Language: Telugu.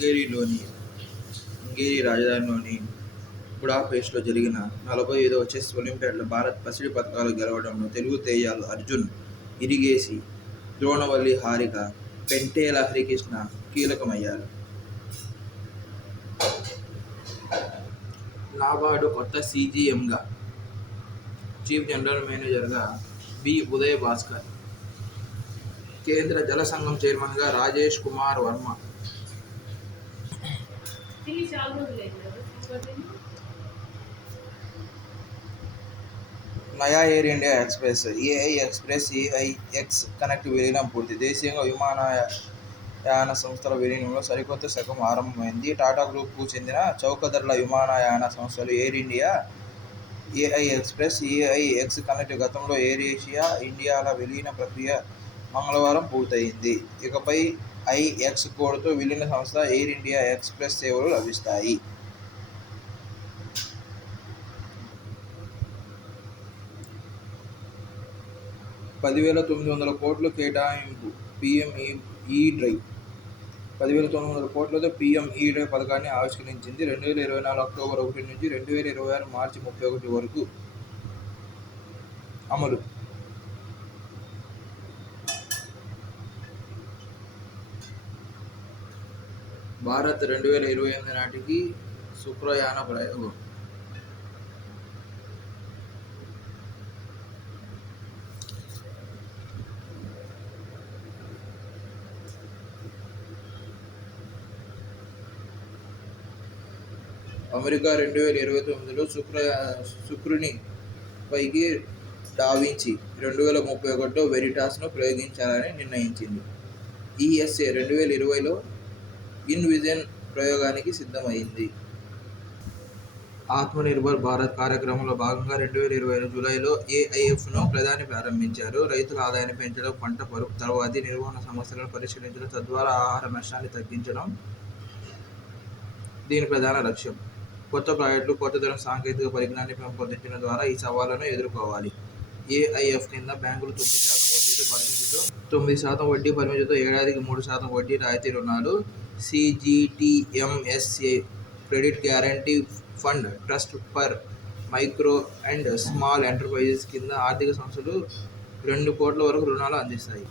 హంగేరీ రాజధానిలోని బుడాపెస్ట్లో జరిగిన 45వ చెస్ ఒలింపియాడ్లో భారత్ పసిడి పతకాలు గెలవడంలో తెలుగు తేజాలు అర్జున్, ఇరిగేసి, ద్రోణవల్లి హారిక, పెంటేల హరికృష్ణ కీలకమయ్యారు. నాబార్డు కొత్త సీజీఎంగా చీఫ్ జనరల్ మేనేజర్గా బి. ఉదయ్ భాస్కర్, కేంద్ర జల సంఘం చైర్మన్గా రాజేష్ కుమార్ వర్మ, నయా air India express AI express AIX connect విలీనం పూర్తి. దేశీయంగా విమానయాన సంస్థల విలీనంలో సరికొత్త శకం ఆరంభమైంది. టాటా గ్రూప్కు చెందిన చౌకధరల విమానయాన సంస్థలు air India, AI express, AIX connect గతంలో ఎయిర్ ఏషియా ఇండియాల విలీన ప్రక్రియ మంగళవారం పూర్తయింది. ఇకపై ఐఎక్స్ కోడ్తో విలీన సంస్థ ఎయిర్ ఇండియా ఎక్స్ప్రెస్ సేవలు లభిస్తాయి. 10,900 కోట్లు కేటాయింపు పీఎం ఈ-డ్రైవ్ 10,900 కోట్లతో పీఎం ఈ-డ్రైవ్ పథకాన్ని ఆవిష్కరించింది. 2024 అక్టోబర్ 1 నుంచి 2026 మార్చి 31 వరకు అమలు. భారత్ 2028 నాటికి శుక్రయాన ప్రయోగం. అమెరికా 2029లో శుక్రుని పైకి డావించి 2031లో వెరిటాస్ను ప్రయోగించాలని నిర్ణయించింది. ఈఎస్ఏ 2020లో ఇన్విజన్ ప్రయోగానికి సిద్ధమైంది. ఆత్మనిర్భర్ భారత్ కార్యక్రమంలో భాగంగా 2020 జూలైలో ఏఐఎఫ్ను ప్రధాని ప్రారంభించారు. రైతుల ఆదాయాన్ని పెంచడం, పంట తర్వాతి నిర్వహణ సమస్యలను పరిష్కరించడం, తద్వారా ఆహార నష్టాన్ని తగ్గించడం దీని ప్రధాన లక్ష్యం. కొత్త ప్రాజెక్టులు, కొత్తదనం సాంకేతిక పరిజ్ఞానాన్ని పెంపొందించడం ద్వారా ఈ సవాళ్లను ఎదుర్కోవాలి. ఏఐఎఫ్ కింద బ్యాంకులు 9% వడ్డీ పరిమితితో ఏడాదికి 3% వడ్డీ రాయితీ రుణాలు, CGTMSA credit guarantee fund, trust for micro and small enterprises కింద ఆర్థిక సంస్థలు 2 కోట్ల వరకు రుణాలు అందిస్తాయి.